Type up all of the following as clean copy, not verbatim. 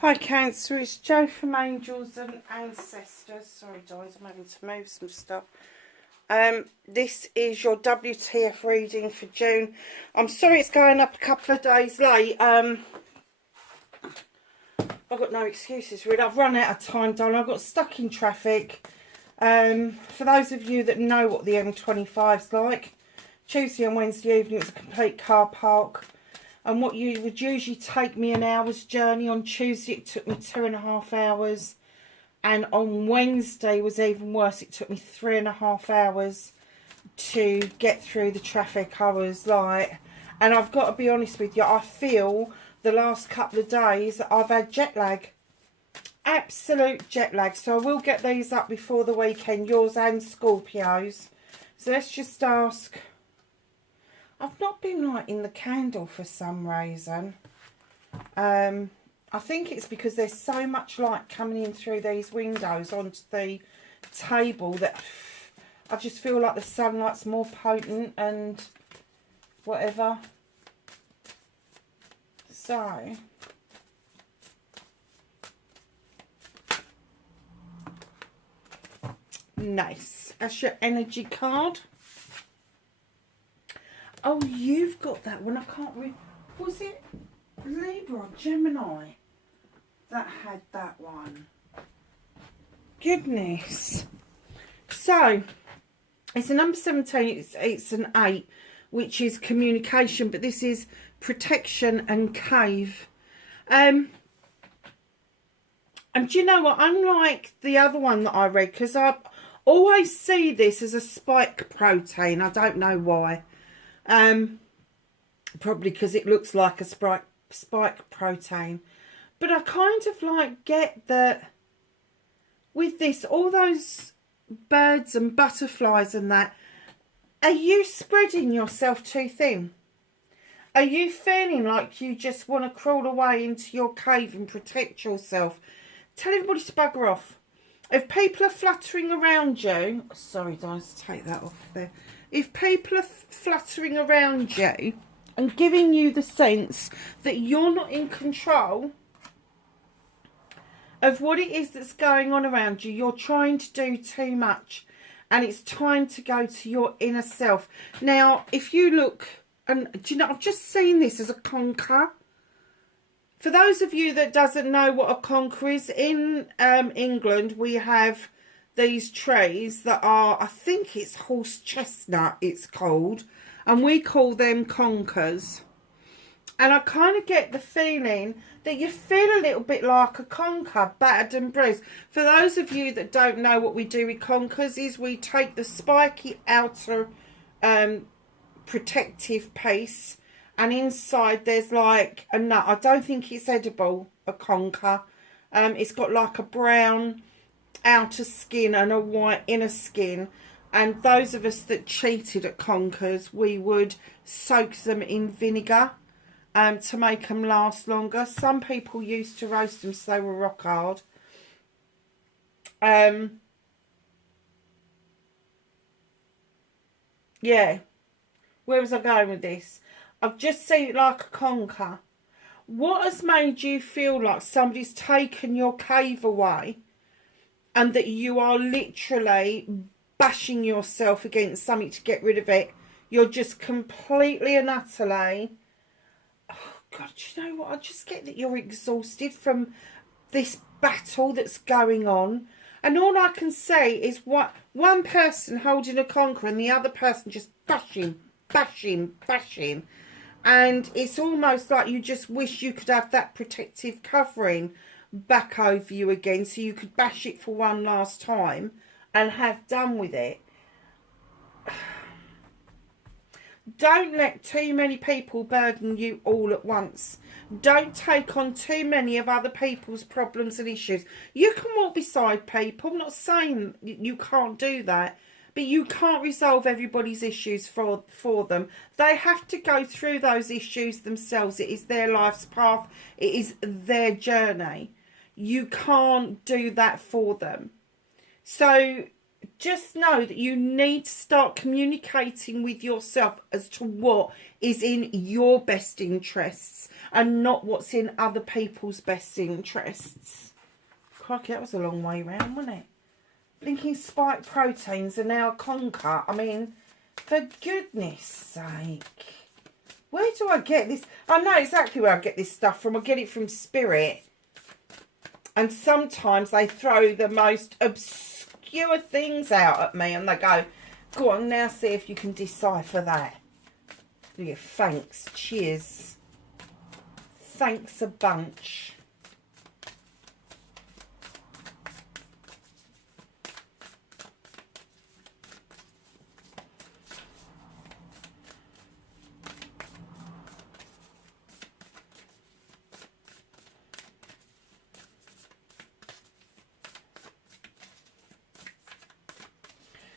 Hi Cancer, it's Jo from Angels and Ancestors. Sorry guys, I'm having to move some stuff. This is your WTF reading for June. I'm sorry it's going up a couple of days late. I've got no excuses really. I've run out of time, darling. I got stuck in traffic. For those of you that know what the M25's like, Tuesday and Wednesday evening it was a complete car park. And what you would usually take me an hour's journey, on Tuesday it took me 2.5 hours. And on Wednesday was even worse. It took me 3.5 hours to get through the traffic. I was like, and I've got to be honest with you, I feel the last couple of days that I've had jet lag. Absolute jet lag. So I will get these up before the weekend, yours and Scorpio's. So let's just ask. I've not been lighting the candle for some reason. I think it's because there's so much light coming in through these windows onto the table that I just feel like the sunlight's more potent and whatever. So, nice. That's your energy card. Oh, you've got that one. I can't read. Was it Libra or Gemini that had that one? Goodness. So, it's a number 17. It's an 8, which is communication. But this is protection and cave. And do you know what? Unlike the other one that I read, because I always see this as a spike protein. I don't know why. Probably because it looks like a spike protein, but I kind of like get that with this, all those birds and butterflies and that, are you spreading yourself too thin? Are you feeling like you just want to crawl away into your cave and protect yourself? Tell everybody to bugger off. If people are fluttering around you, sorry guys, take that off there. If people are fluttering around you and giving you the sense that you're not in control of what it is that's going on around you, you're trying to do too much, and it's time to go to your inner self. Now, if you look, and do you know, I've just seen this as a conker. For those of you that doesn't know what a conker is, in England we have these trees that are, I think it's horse chestnut it's called, and we call them conkers. And I kind of get the feeling that you feel a little bit like a conker, battered and bruised. For those of you that don't know, what we do with conkers is we take the spiky outer protective piece, and inside there's like a nut. I don't think it's edible, a conker. It's got like a brown outer skin and a white inner skin, and those of us that cheated at conkers, we would soak them in vinegar to make them last longer. Some people used to roast them so they were rock hard. Yeah, where was I going with this? I've just seen it like a conker. What has made you feel like somebody's taken your cave away and that you are literally bashing yourself against something to get rid of it? You're just completely and utterly... Oh, God, you know what? I just get that you're exhausted from this battle that's going on. And all I can say is what one person holding a conker and the other person just bashing, bashing, bashing. And it's almost like you just wish you could have that protective covering back over you again, so you could bash it for one last time and have done with it. Don't let too many people burden you all at once. Don't take on too many of other people's problems and issues. You can walk beside people. I'm not saying you can't do that, but you can't resolve everybody's issues for them. They have to go through those issues themselves. It is their life's path. It is their journey. You can't do that for them. So just know that you need to start communicating with yourself as to what is in your best interests and not what's in other people's best interests. Crikey, that was a long way round, wasn't it? Blinking spike proteins are now conquer. I mean, for goodness sake. Where do I get this? I know exactly where I get this stuff from. I get it from Spirit. And sometimes they throw the most obscure things out at me and they go, go on, now see if you can decipher that. Yeah, thanks. Cheers. Thanks a bunch.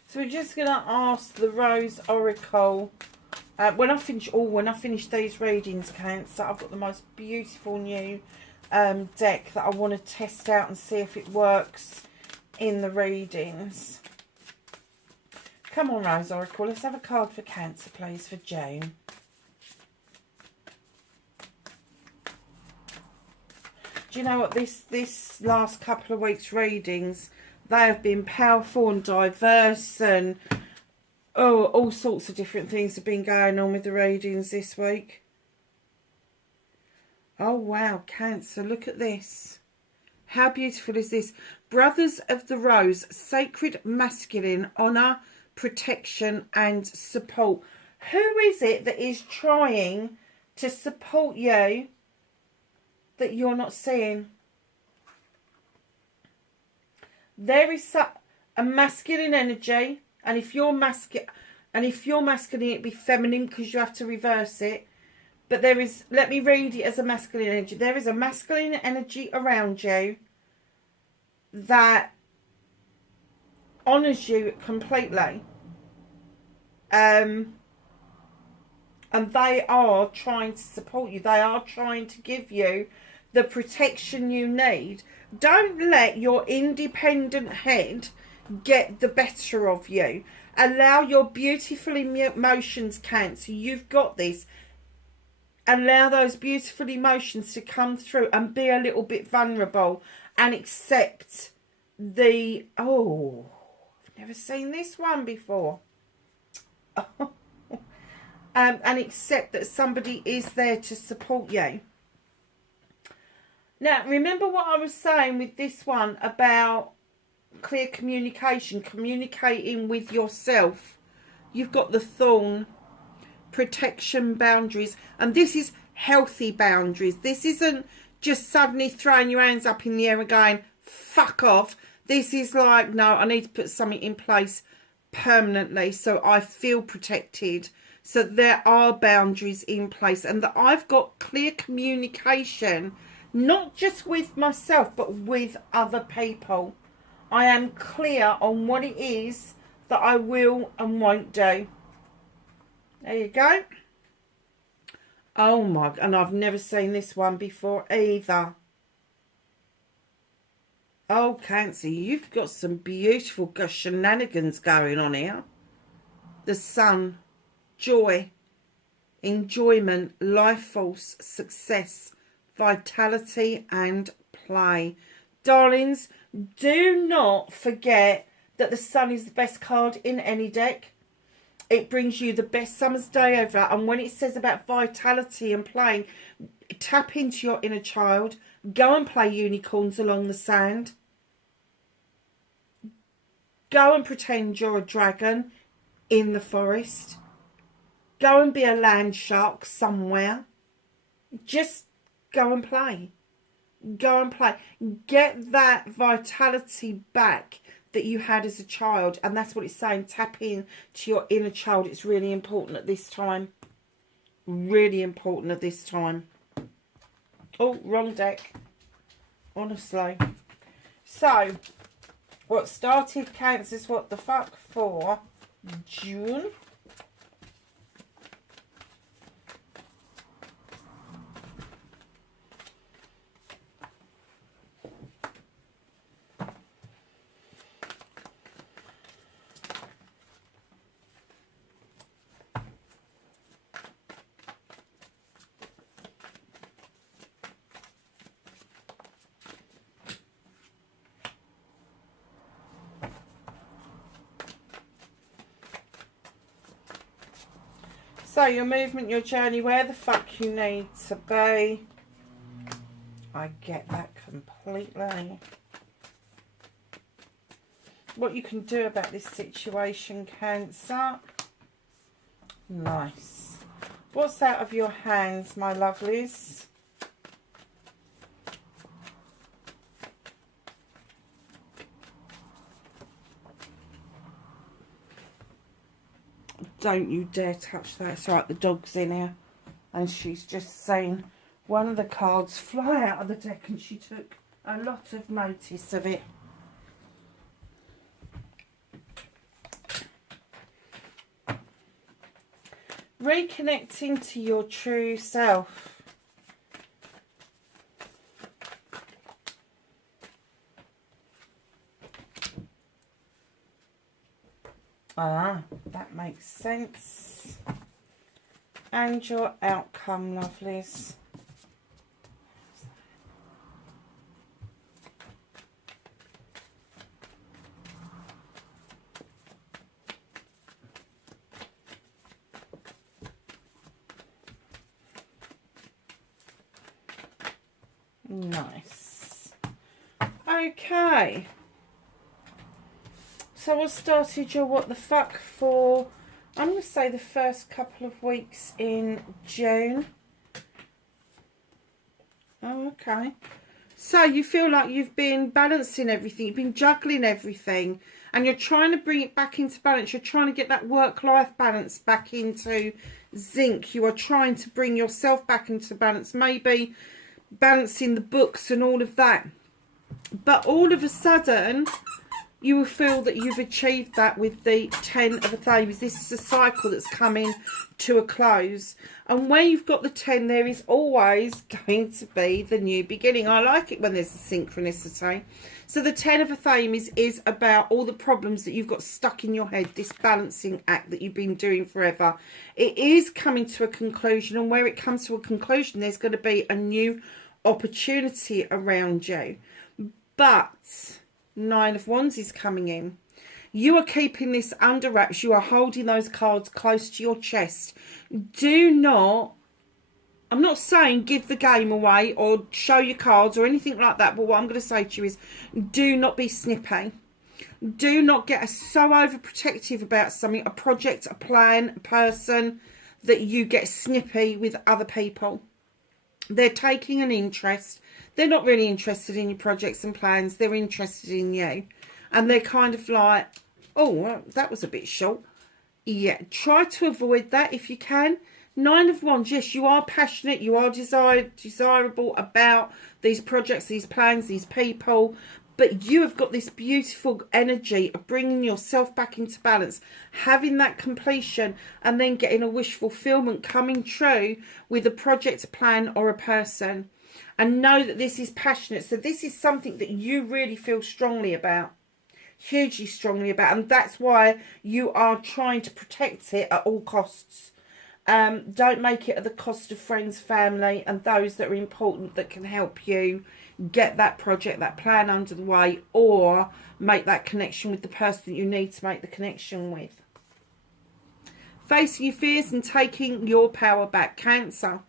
So we're just going to ask the Rose Oracle, when I finish these readings, Cancer, I've got the most beautiful new deck that I want to test out and see if it works in the readings. Come on, Rose Oracle, let's have a card for Cancer, please, for June. Do you know what, this last couple of weeks' readings, they have been powerful and diverse, and all sorts of different things have been going on with the readings this week. Oh wow, Cancer, look at this. How beautiful is this? Brothers of the Rose, sacred masculine, honour, protection and support. Who is it that is trying to support you that you're not seeing? There is a masculine energy, and if you're masculine, it'd be feminine because you have to reverse it. But there is, let me read it as a masculine energy. There is a masculine energy around you that honours you completely. And they are trying to support you. They are trying to give you the protection you need. Don't let your independent head get the better of you. Allow your beautiful emotions, Cancer. You've got this. Allow those beautiful emotions to come through and be a little bit vulnerable and accept the... Oh, I've never seen this one before. And accept that somebody is there to support you. Now, remember what I was saying with this one about clear communication, communicating with yourself. You've got the thorn, protection, boundaries, and this is healthy boundaries. This isn't just suddenly throwing your hands up in the air and going, fuck off. This is like, no, I need to put something in place permanently so I feel protected. So there are boundaries in place, and that I've got clear communication, not just with myself, but with other people. I am clear on what it is that I will and won't do. There you go. Oh my, and I've never seen this one before either. Oh, Cancer, you've got some beautiful shenanigans going on here. The Sun, joy, enjoyment, life force, success, vitality and play. Darlings, do not forget that the Sun is the best card in any deck. It brings you the best summer's day ever. And when it says about vitality and playing, tap into your inner child. Go and play unicorns along the sand. Go and pretend you're a dragon in the forest. Go and be a land shark somewhere. Just go and play. Go and play. Get that vitality back that you had as a child. And that's what it's saying. Tap in to your inner child. It's really important at this time. Really important at this time. Oh, wrong deck. Honestly. So, what started Cancer's what the fuck for June. So, your movement, your journey, where the fuck you need to be. I get that completely. What you can do about this situation, Cancer. Nice. What's out of your hands, my lovelies? Don't you dare touch that. It's right, the dog's in here. And she's just seen one of the cards fly out of the deck and she took a lot of notice of it. Reconnecting to your true self. Ah, that makes sense. And your outcome, lovelies. Nice. Okay. So I started your what the fuck for, I'm going to say the first couple of weeks in June. Oh, okay. So you feel like you've been balancing everything, you've been juggling everything, and you're trying to bring it back into balance. You're trying to get that work-life balance back into zinc. You are trying to bring yourself back into balance, maybe balancing the books and all of that. But all of a sudden, you will feel that you've achieved that with the 10 of Thames. This is a cycle that's coming to a close. And where you've got the 10, there is always going to be the new beginning. I like it when there's a synchronicity. So the 10 of Thames is about all the problems that you've got stuck in your head, this balancing act that you've been doing forever. It is coming to a conclusion, and where it comes to a conclusion, there's going to be a new opportunity around you. But 9 of Wands is coming in. You are keeping this under wraps. You are holding those cards close to your chest. Do not, I'm not saying give the game away or show your cards or anything like that. But what I'm going to say to you is do not be snippy. Do not get so overprotective about something, a project, a plan, a person, that you get snippy with other people. They're taking an interest. They're not really interested in your projects and plans. They're interested in you. And they're kind of like, oh, well, that was a bit short. Yeah, try to avoid that if you can. 9 of Wands, yes, you are passionate. You are desirable about these projects, these plans, these people. But you have got this beautiful energy of bringing yourself back into balance, having that completion, and then getting a wish fulfillment coming true with a project, a plan, or a person. And know that this is passionate. So this is something that you really feel strongly about. Hugely strongly about. And that's why you are trying to protect it at all costs. Don't make it at the cost of friends, family, and those that are important that can help you get that project, that plan under the way, or make that connection with the person that you need to make the connection with. Facing your fears and taking your power back. Cancer,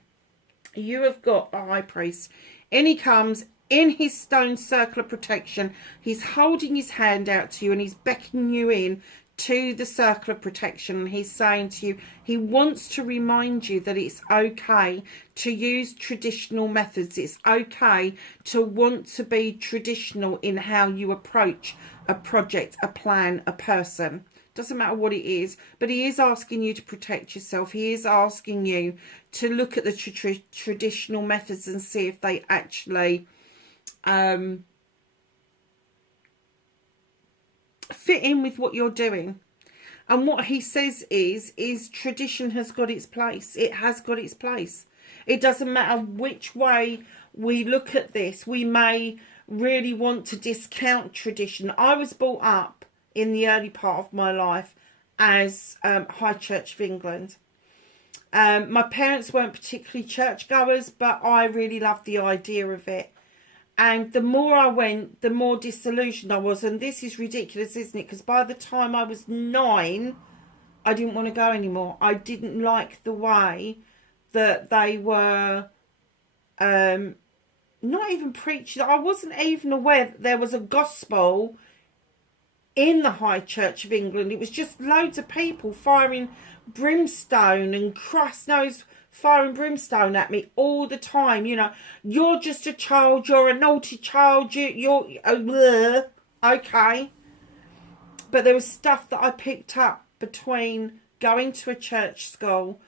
you have got a High Priest. In he comes in his stone circle of protection. He's holding his hand out to you and he's beckoning you in to the circle of protection, and he's saying to you, he wants to remind you that it's okay to use traditional methods. It's okay to want to be traditional in how you approach a project, a plan, a person. Doesn't matter what it is, but he is asking you to protect yourself. He is asking you to look at the traditional methods and see if they actually fit in with what you're doing. And what he says is tradition has got its place. It has got its place. It doesn't matter which way we look at this. We may really want to discount tradition. I was brought up in the early part of my life as High Church of England. My parents weren't particularly churchgoers, but I really loved the idea of it. And the more I went, the more disillusioned I was. And this is ridiculous, isn't it? Because by the time I was 9, I didn't want to go anymore. I didn't like the way that they were not even preaching. I wasn't even aware that there was a gospel in the High Church of England. It was just loads of people firing brimstone and Christ knows firing brimstone at me all the time. You know, you're just a child, you're a naughty child, you're okay. But there was stuff that I picked up between going to a church school,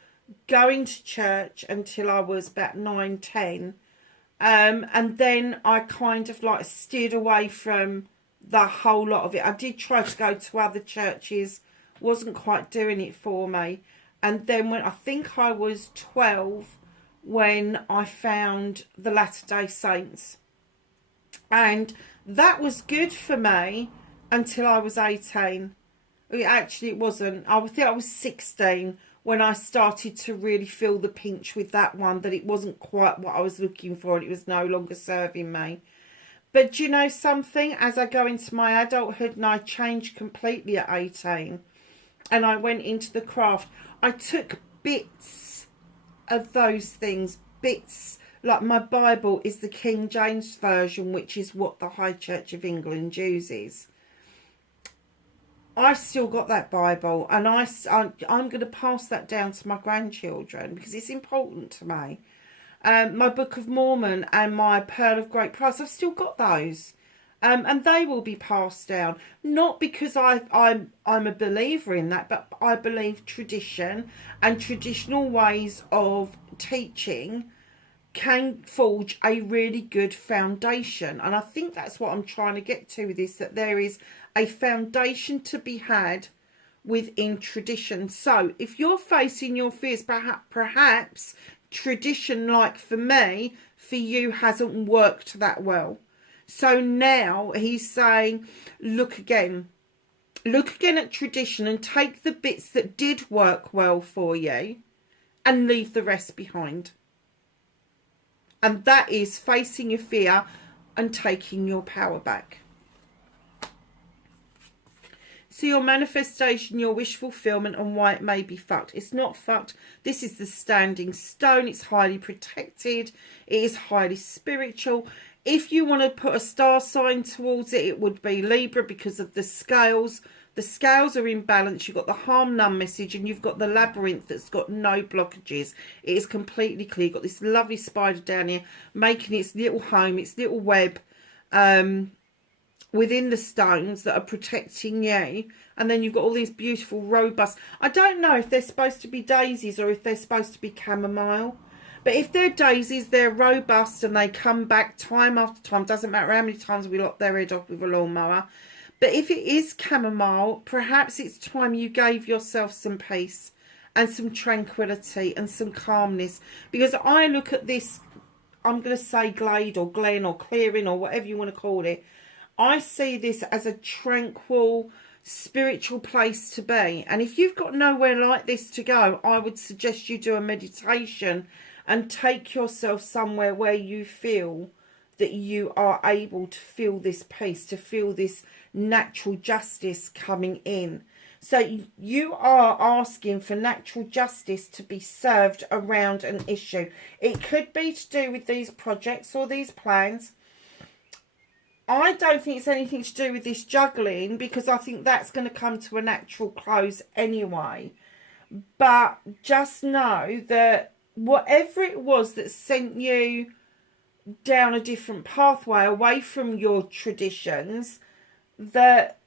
going to church until I was about 9, 10. And then I kind of like steered away from the whole lot of it. I did try to go to other churches, wasn't quite doing it for me. And then when I think I was 12, when I found the Latter-day Saints. And that was good for me until I was 18. Actually, it wasn't. I think I was 16 when I started to really feel the pinch with that one, that it wasn't quite what I was looking for and it was no longer serving me. But do you know something? As I go into my adulthood, and I changed completely at 18, and I went into the craft, I took bits of those things, bits, like my Bible is the King James Version, which is what the High Church of England uses. I've still got that Bible, and I'm going to pass that down to my grandchildren because it's important to me. My Book of Mormon and my Pearl of Great Price, I've still got those. And they will be passed down. Not because I'm a believer in that, but I believe tradition and traditional ways of teaching can forge a really good foundation. And I think that's what I'm trying to get to with this, that there is a foundation to be had within tradition. So if you're facing your fears, perhaps tradition, like for me, for you hasn't worked that well. So now he's saying, look again at tradition and take the bits that did work well for you and leave the rest behind. And that is facing your fear and taking your power back. So your manifestation, your wish fulfillment, and why it may be fucked. It's not fucked. This is the standing stone. It's highly protected. It is highly spiritual. If you want to put a star sign towards it, it would be Libra because of the scales. The scales are in balance. You've got the harm none message, and you've got the labyrinth that's got no blockages. It is completely clear. You've got this lovely spider down here making its little home, its little web within the stones that are protecting you. And then you've got all these beautiful robust, I don't know if they're supposed to be daisies or if they're supposed to be chamomile. But if they're daisies, they're robust and they come back time after time. Doesn't matter how many times we lop their head off with a lawnmower. But if it is chamomile, perhaps it's time you gave yourself some peace and some tranquility and some calmness. Because I look at this, I'm going to say glade or glen or clearing or whatever you want to call it. I see this as a tranquil, spiritual place to be. And if you've got nowhere like this to go, I would suggest you do a meditation and take yourself somewhere where you feel that you are able to feel this peace, to feel this natural justice coming in. So you are asking for natural justice to be served around an issue. It could be to do with these projects or these plans. I don't think it's anything to do with this juggling, because I think that's going to come to a natural close anyway. But just know that whatever it was that sent you down a different pathway away from your traditions, that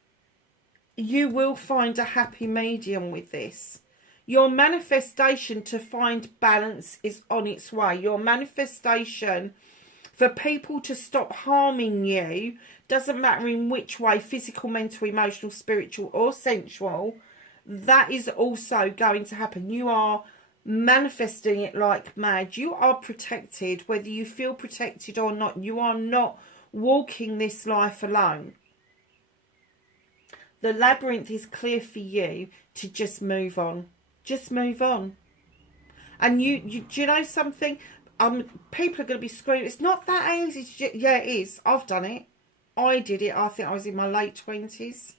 you will find a happy medium with this. Your manifestation to find balance is on its way. Your manifestation for people to stop harming you, doesn't matter in which way, physical, mental, emotional, spiritual or sensual, that is also going to happen. You are manifesting it like mad. You are protected, whether you feel protected or not. You are not walking this life alone. The labyrinth is clear for you to just move on. Just move on. And do you know something? People are going to be screaming, it's not that easy. Yeah, it is. I've done it. I did it. I think I was in my late 20s.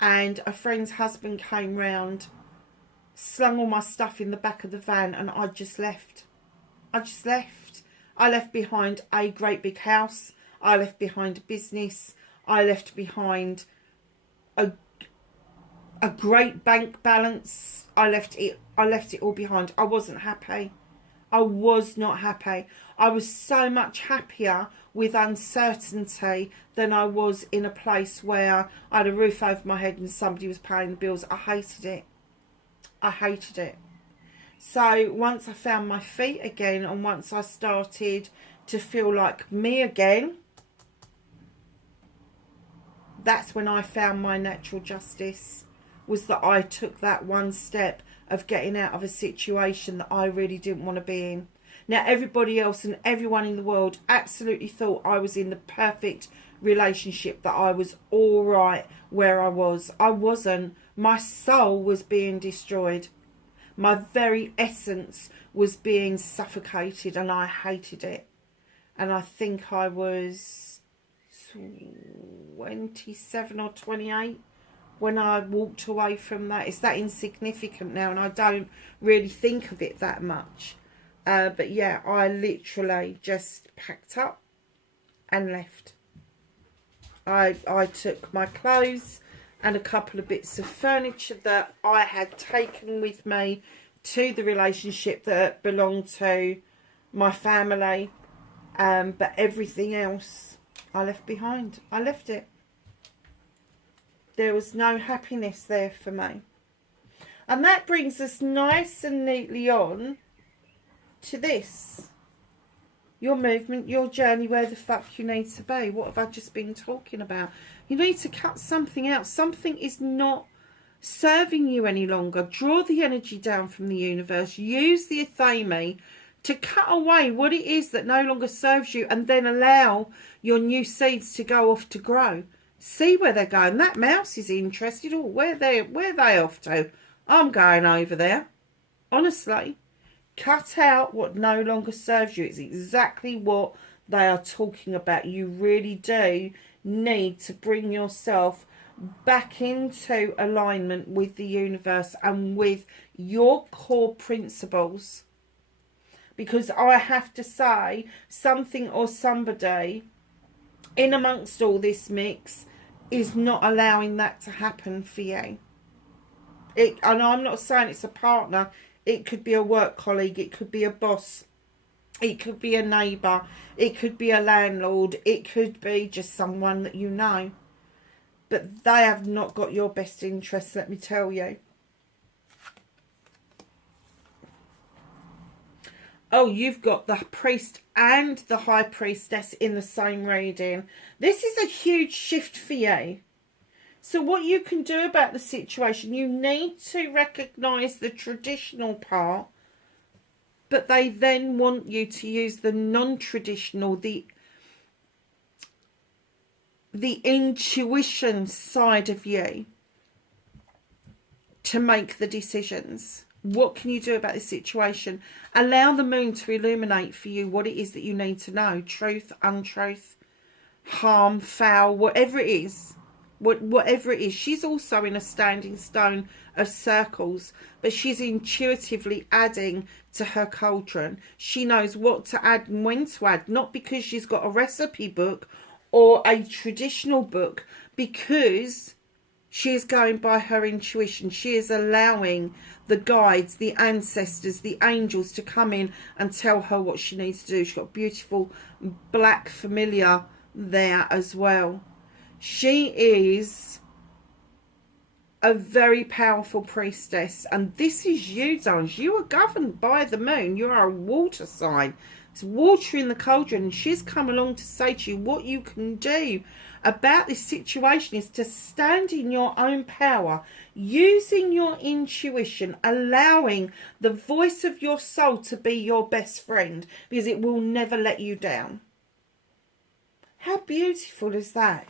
And a friend's husband came round slung all my stuff in the back of the van, and I just left. I just left. I left behind a great big house. I left behind a business. I left behind a great bank balance. I left it all behind. I wasn't happy. I was not happy. I was so much happier with uncertainty than I was in a place where I had a roof over my head and somebody was paying the bills. I hated it. I hated it. So once I found my feet again, and once I started to feel like me again, that's when I found my natural justice, was that I took that one step of getting out of a situation that I really didn't want to be in. Now, everybody else and everyone in the world absolutely thought I was in the perfect relationship, that I was all right where I was. I wasn't. My soul was being destroyed. My very essence was being suffocated, and I hated it. And I think I was 27 or 28 when I walked away from that. It's that insignificant now, and I don't really think of it that much. But yeah, I literally just packed up and left. I took my clothes and a couple of bits of furniture that I had taken with me to the relationship that belonged to my family. But everything else I left behind. I left it. There was no happiness there for me. And that brings us nice and neatly on to this. Your movement, your journey, where the fuck you need to be. What have I just been talking about? You need to cut something out. Something is not serving you any longer. Draw the energy down from the universe. Use the Athame to cut away what it is that no longer serves you, and then allow your new seeds to go off to grow. See where they're going. That mouse is interested. Oh, where they off to? I'm going over there. Honestly. Cut out what no longer serves you. It's exactly what they are talking about. You really do need to bring yourself back into alignment with the universe and with your core principles. Because I have to say, something or somebody in amongst all this mix is not allowing that to happen for you. And I'm not saying it's a partner. It could be a work colleague. It could be a boss. It could be a neighbour. It could be a landlord. It could be just someone that you know. But they have not got your best interests, let me tell you. Oh, you've got the priest and the high priestess in the same reading. This is a huge shift for you. So what you can do about the situation, you need to recognise the traditional part, but they then want you to use the non-traditional, the intuition side of you to make the decisions. What can you do about this situation? Allow the moon to illuminate for you what it is that you need to know. Truth, untruth, harm, foul, whatever it is. Whatever it is. She's also in a standing stone of circles, but she's intuitively adding to her cauldron. She knows what to add and when to add, not because she's got a recipe book or a traditional book, because she is going by her intuition. She is allowing the guides, the ancestors, the angels to come in and tell her what she needs to do. She's got a beautiful black familiar there as well. She is a very powerful priestess, and this is you, darlings. You are governed by the moon. You are a water sign. It's water in the cauldron, and she's come along to say to you what you can do about this situation is to stand in your own power, using your intuition, allowing the voice of your soul to be your best friend, because it will never let you down. How beautiful is that?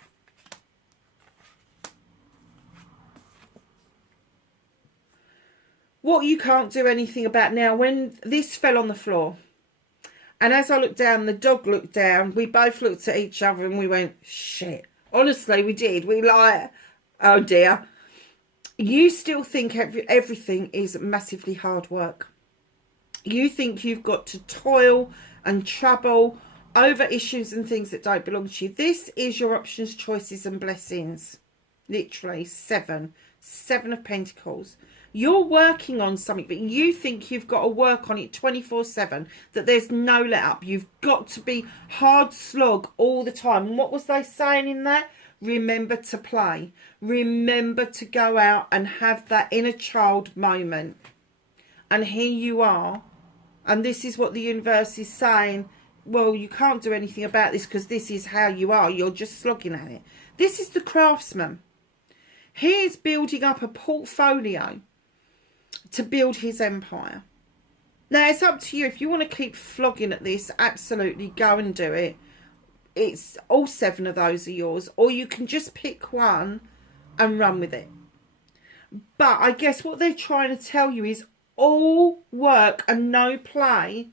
What you can't do anything about now, when this fell on the floor, and as I looked down, the dog looked down, we both looked at each other and we went, shit. Honestly, we did. We like, oh dear. You still think everything is massively hard work. You think you've got to toil and trouble over issues and things that don't belong to you. This is your options, choices and blessings. Literally 7 of Pentacles. You're working on something, but you think you've got to work on it 24/7, that there's no let up. You've got to be hard slog all the time. And what was they saying in that? Remember to play. Remember to go out and have that inner child moment. And here you are. And this is what the universe is saying. Well, you can't do anything about this because this is how you are. You're just slogging at it. This is the craftsman. He is building up a portfolio to build his empire. Now, it's up to you. If you want to keep flogging at this, absolutely go and do it. It's all 7 of those are yours. Or you can just pick one and run with it. But I guess what they're trying to tell you is all work and no play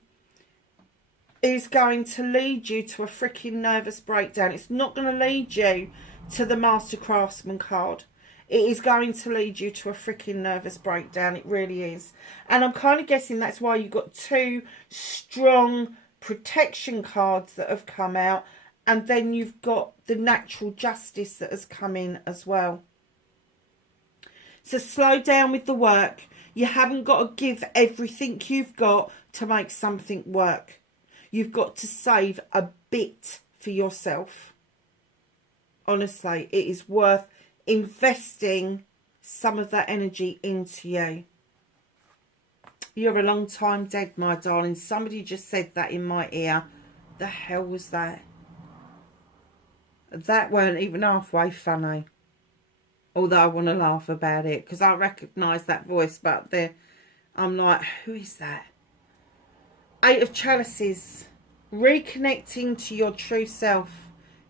is going to lead you to a freaking nervous breakdown. It's not going to lead you to the Master Craftsman card. It is going to lead you to a freaking nervous breakdown. It really is. And I'm kind of guessing that's why you've got 2 strong protection cards that have come out. And then you've got the natural justice that has come in as well. So slow down with the work. You haven't got to give everything you've got to make something work. You've got to save a bit for yourself. Honestly, it is worth investing some of that energy into you. You're a long time dead, my darling. Somebody just said that in my ear. The hell was that? That weren't even halfway funny. Although I want to laugh about it because I recognise that voice, but I'm like, who is that? 8 of Chalices. Reconnecting to your true self.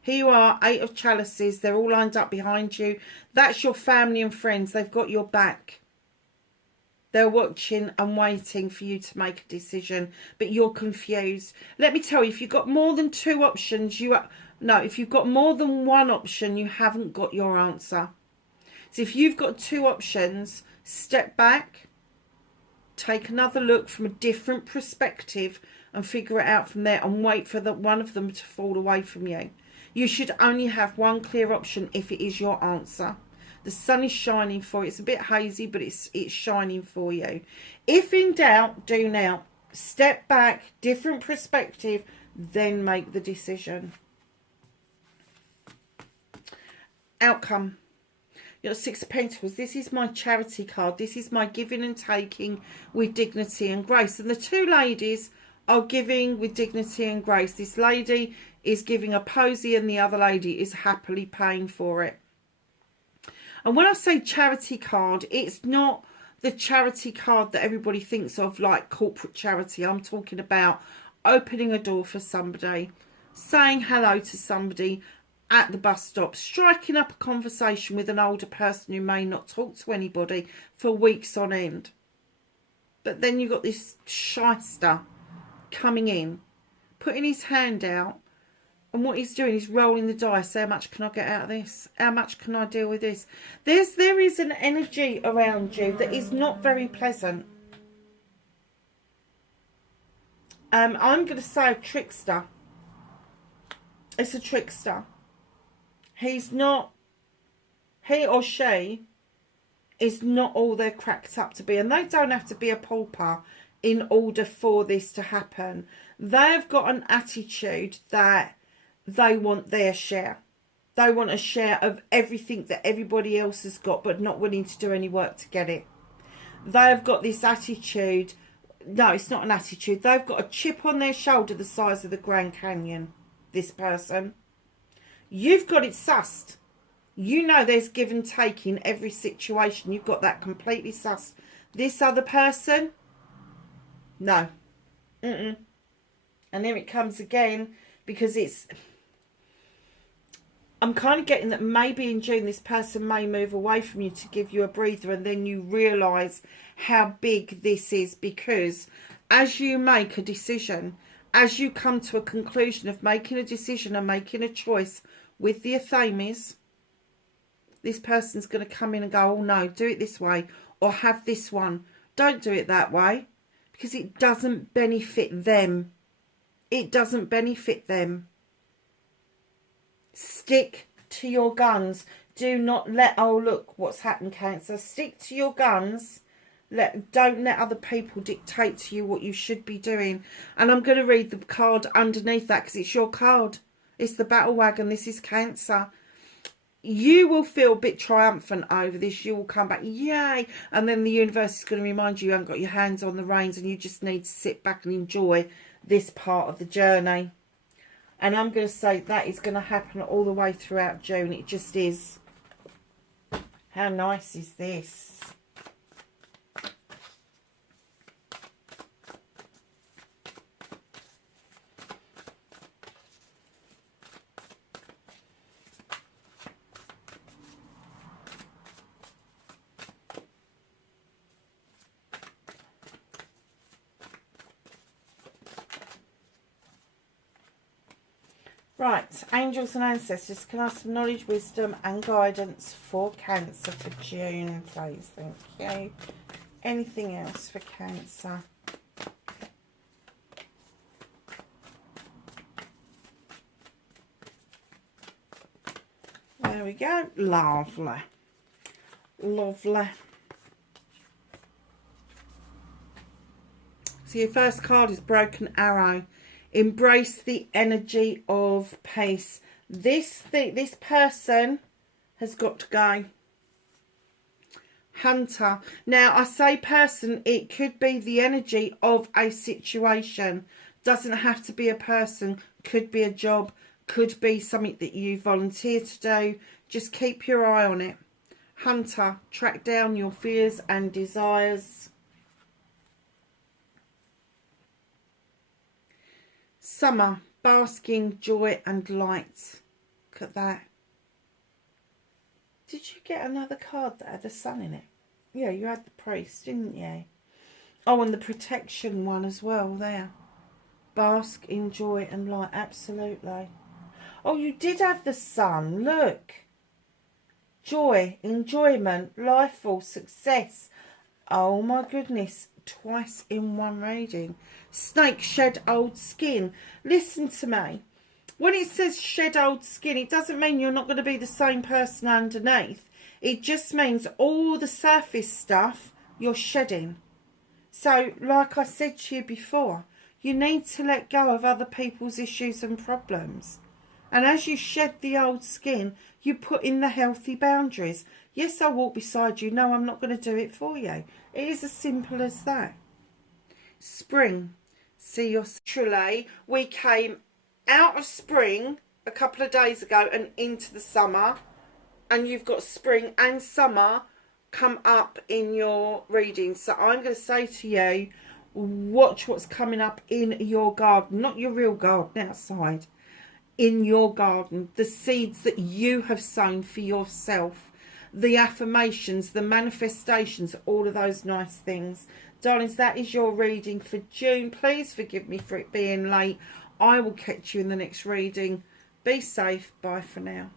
Here you are, 8 of Chalices. They're all lined up behind you. That's your family and friends. They've got your back. They're watching and waiting for you to make a decision, but you're confused. Let me tell you, if you've got more than 2 options, if you've got more than 1 option, you haven't got your answer. So if you've got 2 options, step back, take another look from a different perspective and figure it out from there and wait for one of them to fall away from you. You should only have 1 clear option if it is your answer. The sun is shining for you. It's a bit hazy, but it's shining for you. If in doubt, do now. Step back, different perspective, then make the decision. Outcome. Your 6 of Pentacles. This is my charity card. This is my giving and taking with dignity and grace. And the 2 ladies are giving with dignity and grace. This lady is giving a posy and the other lady is happily paying for it. And when I say charity card, it's not the charity card that everybody thinks of like corporate charity. I'm talking about opening a door for somebody, saying hello to somebody at the bus stop, striking up a conversation with an older person who may not talk to anybody for weeks on end. But then you've got this shyster coming in, putting his hand out, and what he's doing is rolling the dice. How much can I get out of this? How much can I deal with this? There is an energy around you that is not very pleasant. I'm going to say a trickster. It's a trickster. He or she is not all they're cracked up to be. And they don't have to be a pauper in order for this to happen. They've got an attitude that they want their share. They want a share of everything that everybody else has got, but not willing to do any work to get it. They've got this attitude. No, it's not an attitude. They've got a chip on their shoulder the size of the Grand Canyon, this person. You've got it sussed. You know there's give and take in every situation. You've got that completely sussed. This other person, no. And here it comes again, because I'm kind of getting that maybe in June this person may move away from you to give you a breather, and then you realise how big this is, because as you make a decision, as you come to a conclusion of making a decision and making a choice with the Athames, this person's going to come in and go, oh no, do it this way, or have this one. Don't do it that way, because it doesn't benefit them. It doesn't benefit them. Stick to your guns. Do not let, oh look what's happened, Cancer. Stick to your guns. Don't let other people dictate to you what you should be doing. And I'm going to read the card underneath that, because it's your card. It's the battle wagon. This is Cancer. You will feel a bit triumphant over this. You will come back, yay. And then the universe is going to remind you haven't got your hands on the reins, and you just need to sit back and enjoy this part of the journey. And I'm going to say that is going to happen all the way throughout June. It just is. How nice is this? Right, angels and ancestors, can I have some knowledge, wisdom and guidance for Cancer for June, please? Thank you. Anything else for Cancer? There we go. Lovely. Lovely. So your first card is Broken Arrow. Embrace the energy of peace. This person has got to go. Hunter. Now, I say person, it could be the energy of a situation. Doesn't have to be a person. Could be a job. Could be something that you volunteer to do. Just keep your eye on it. Hunter. Track down your fears and desires. Summer, bask in joy and light. Look at that. Did you get another card that had the sun in it? Yeah, you had the priest, didn't you? Oh, and the protection one as well there. Bask in joy and light, absolutely. Oh, you did have the sun, look. Joy, enjoyment, lifeful, success. Oh my goodness. Twice in one reading. Snake, shed old skin. Listen to me. When it says shed old skin, it doesn't mean you're not going to be the same person underneath. It just means all the surface stuff you're shedding. So, like I said to you before, you need to let go of other people's issues and problems. And as you shed the old skin, you put in the healthy boundaries. Yes, I'll walk beside you. No, I'm not going to do it for you. It is as simple as that. Spring. See your... Truly, we came out of spring a couple of days ago and into the summer. And you've got spring and summer come up in your reading. So I'm going to say to you, watch what's coming up in your garden. Not your real garden outside. In your garden. The seeds that you have sown for yourself. The affirmations, the manifestations, all of those nice things. Darlings, that is your reading for June. Please forgive me for it being late. I will catch you in the next reading. Be safe. Bye for now.